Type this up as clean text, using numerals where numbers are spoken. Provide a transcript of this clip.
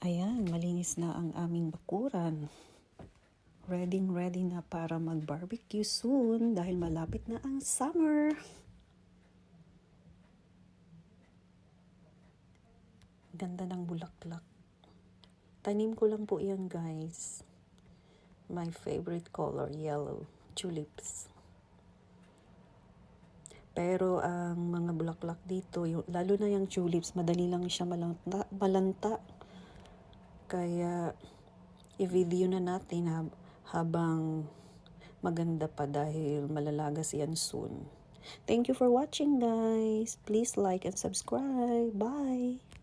Ayan, malinis na ang aming bakuran. Ready na para mag-barbecue soon dahil malapit na ang summer. Ganda ng bulaklak. Tanim ko lang po yan, guys. My favorite color, yellow. Tulips. Pero ang mga bulaklak dito, lalo na yung tulips, madali lang siya malanta. Kaya i-video na natin habang maganda pa dahil malalagas yan soon. Thank you for watching, guys. Please like and subscribe. Bye!